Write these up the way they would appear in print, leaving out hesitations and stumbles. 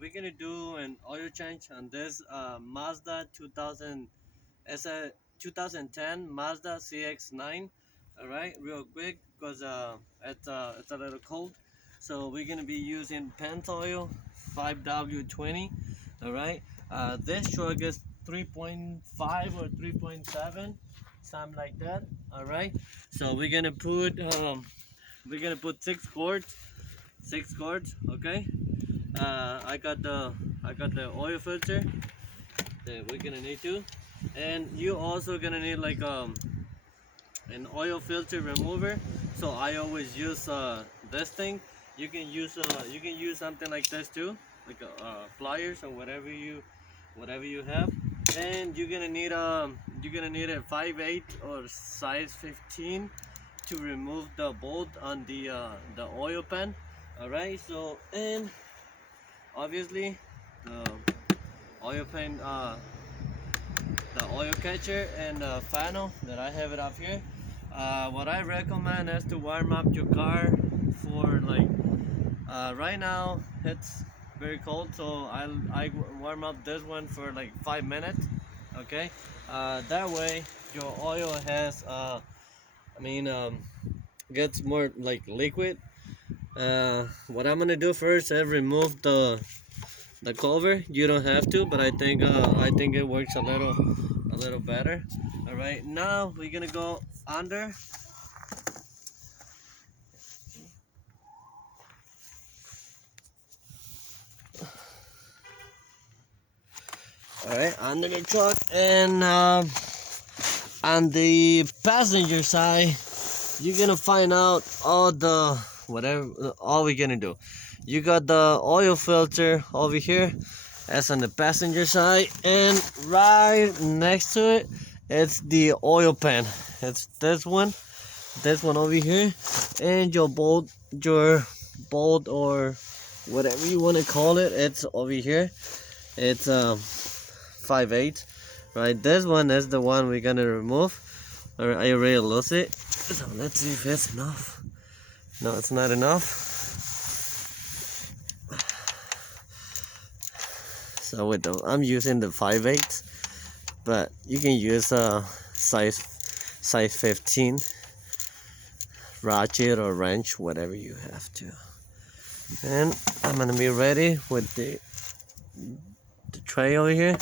we're gonna do an oil change on this Mazda 2000. It's a 2010 Mazda CX9. All right, real quick because it's a little cold. So we're gonna be using Pentail 5W20. All right. This truck is 3.5 or 3.7, something like that. All right. So we're gonna put six cords. Okay. I got the oil filter that we're gonna need to, and you also gonna need like an oil filter remover. So I always use this thing. You can use something like this too, like pliers or whatever you have. And you're gonna need a 5/8 or size 15 to remove the bolt on the oil pan. All right. So, and obviously the oil pan, the oil catcher and the funnel that I have it up here. What I recommend is to warm up your car for like right now it's very cold, so I warm up this one for like 5 minutes. Okay. That way your oil has I mean gets more like liquid. What I'm gonna do first is remove the cover. You don't have to, but I think it works a little better. All right, now we're gonna go under. All right, under the truck, and on the passenger side, you're gonna find out all the whatever. All we're gonna do, you got the oil filter over here. That's on the passenger side, and right next to it, it's the oil pan. It's this one over here, and your bolt or whatever you want to call it. It's over here. It's 5/8, right? This one is the one we're gonna remove. Or I already lost it. So let's see if it's enough. No, it's not enough. So I'm using the 5/8, but you can use size 15 ratchet or wrench, whatever you have to. And I'm gonna be ready with the tray over here.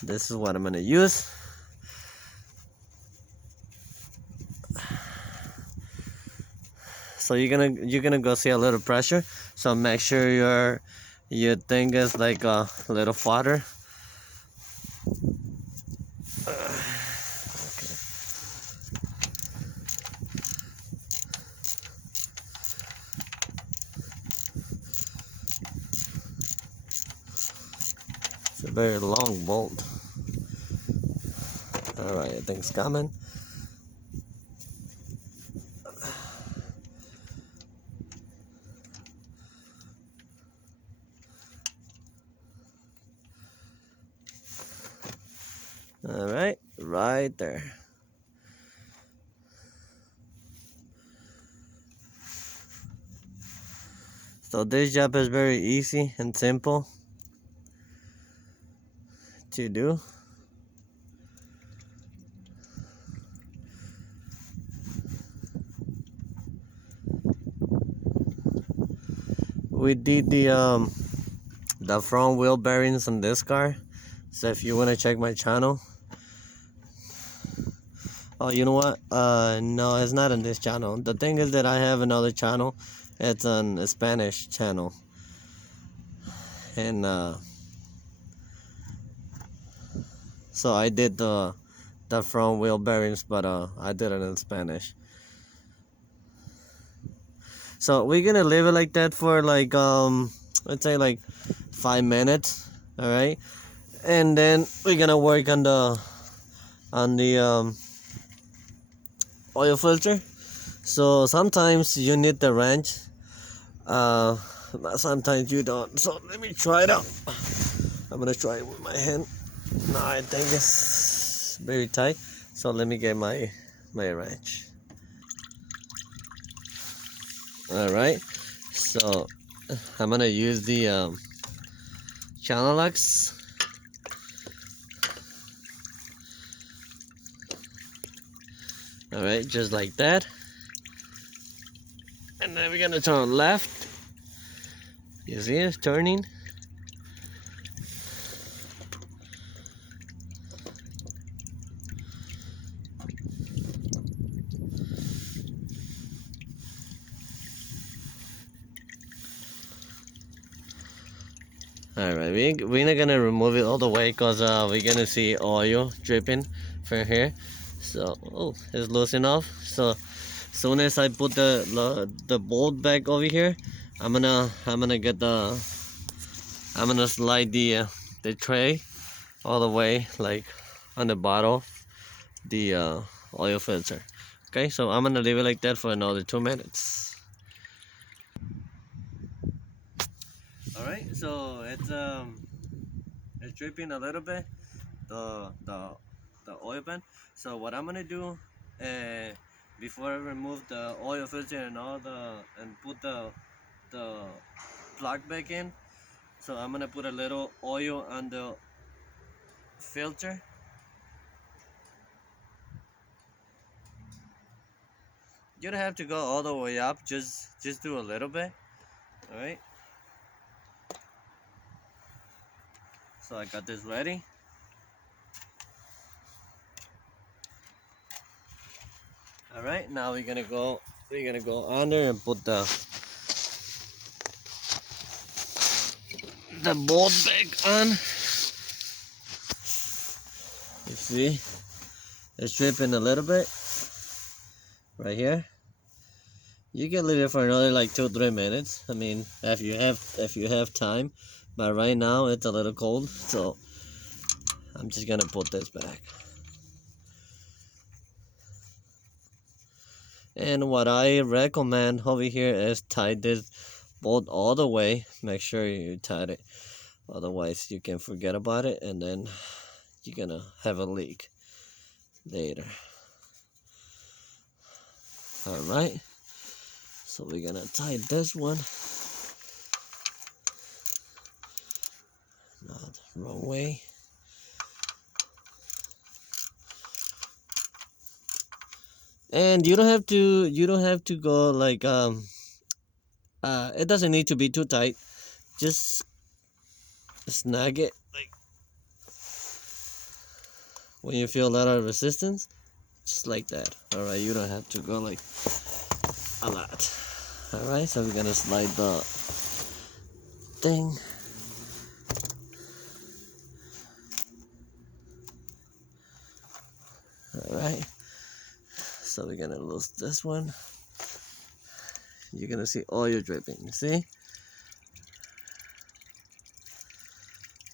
This is what I'm gonna use. So you're gonna go see a little pressure. So make sure your thing is like a little fodder. It's a very long bolt. Alright, I think it's coming. Alright, right there. So this job is very easy and simple to do. We did the front wheel bearings on this car. So if you want to check my channel. Oh, you know what? No, it's not on this channel. The thing is that I have another channel. It's on a Spanish channel. And so I did the front wheel bearings, but I did it in Spanish. So we're gonna leave it like that for like let's say like 5 minutes. All right, and then we're gonna work on the oil filter. So sometimes you need the wrench, but sometimes you don't. So let me try it out. I'm gonna try it with my hand. No, I think it's very tight. So let me get my wrench. All right. So I'm gonna use the channel locks. Alright, just like that. And then we're gonna turn left. You see it's turning. Alright, we're not gonna remove it all the way because we're gonna see oil dripping from here. So, oh, it's loose enough. So, soon as I put the bolt back over here, I'm gonna slide the tray all the way like on the bottom, the oil filter. Okay, so I'm gonna leave it like that for another 2 minutes. All right, so it's dripping a little bit, the oil pan. So what I'm gonna do, before I remove the oil filter and put the plug back in, so I'm gonna put a little oil on the filter. You don't have to go all the way up, just do a little bit. All right. So I got this ready. All right, now we're gonna go under and put the bolt back on. You see, it's dripping a little bit right here. You can leave it for another like 2-3 minutes. I mean, if you have time, but right now it's a little cold, so I'm just gonna put this back. And what I recommend over here is tie this bolt all the way. Make sure you tie it, otherwise you can forget about it and then you're gonna have a leak later. All right, so we're gonna tie this one. Not wrong way. And you don't have to go like it doesn't need to be too tight. Just snag it like when you feel a lot of resistance, just like that. All right, you don't have to go like a lot. All right, so we're gonna slide the thing. All right, so we're gonna lose this one. You're gonna see oil dripping, you see?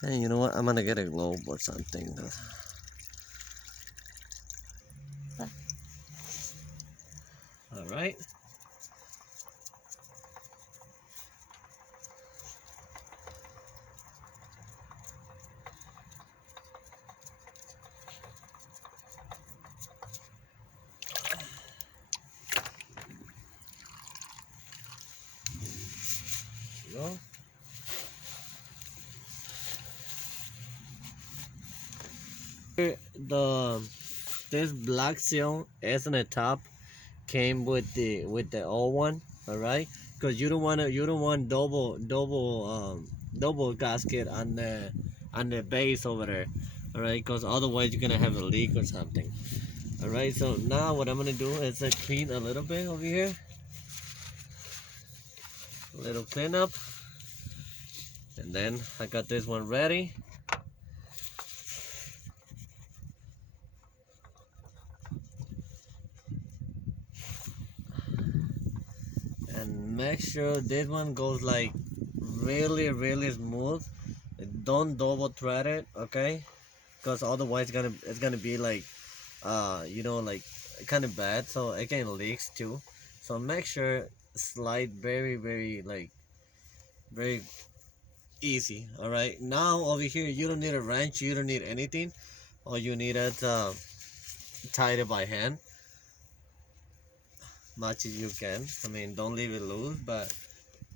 And you know what, I'm gonna get a globe or something. All right. Go. This black seal is on the top came with the old one. All right, because you don't want double gasket on the base over there. All right, because otherwise you're gonna have a leak or something. All right, so now what I'm gonna do is clean a little bit over here. A little cleanup, and then I got this one ready. And make sure this one goes like really smooth. Don't double thread it, okay? Because otherwise it's gonna be like you know, like kind of bad, so it can leaks too. So make sure slide very like very easy. All right, now over here you don't need a wrench, you don't need anything. All you need is tie it by hand much as you can. I mean, don't leave it loose, but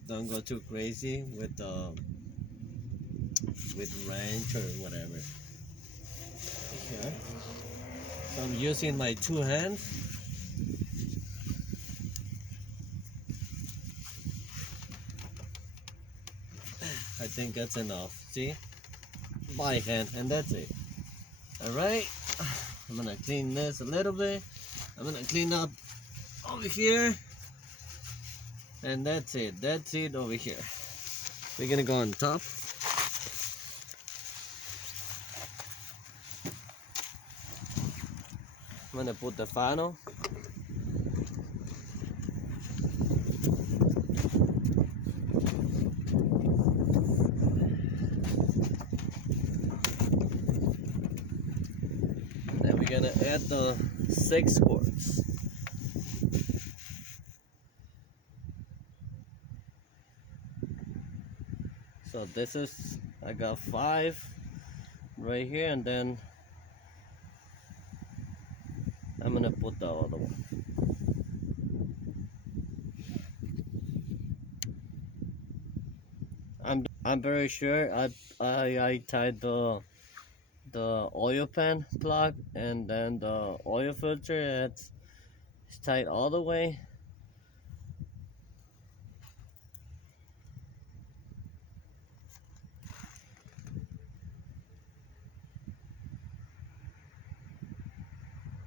don't go too crazy with the with wrench or whatever. Here. So I'm using my two hands. I think that's enough. See? By hand, and that's it. Alright. I'm gonna clean this a little bit. I'm gonna clean up over here. And that's it. That's it over here. We're gonna go on top. I'm gonna put the funnel. Then we're gonna add the 6 quarts. So this is, I got 5 right here, and then I'm gonna put the other one. I'm very sure I tied the oil pan plug, and then the oil filter, it's tight all the way.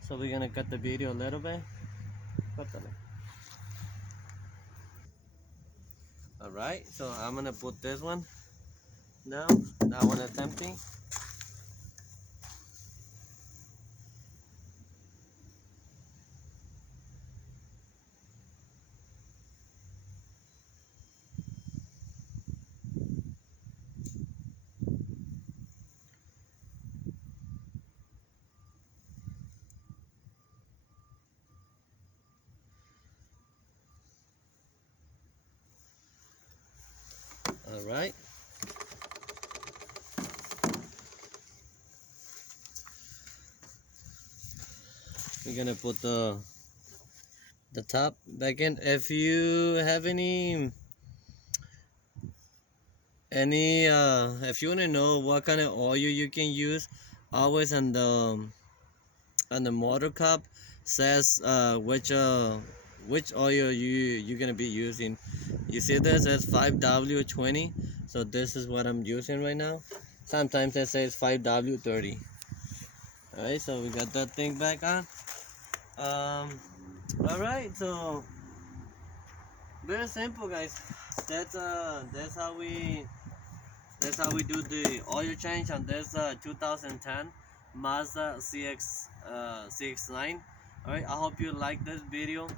So we're gonna cut the video a little bit. Alright, so I'm gonna put this one now. That one is empty. Alright. We're gonna put the top back in. If you have any if you want to know what kind of oil you can use, always on the motor cup says which oil you're gonna be using. You see this as 5W20, so this is what I'm using right now. Sometimes it says 5W30. Alright, so we got that thing back on. Alright, so very simple, guys. That's how we do the oil change on this 2010 Mazda cx9. Alright, I hope you like this video.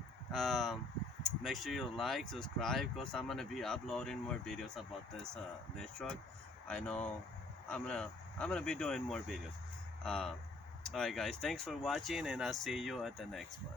Make sure you like, subscribe, because I'm gonna be uploading more videos about this truck. I know I'm gonna be doing more videos. Alright guys, thanks for watching, and I'll see you at the next one.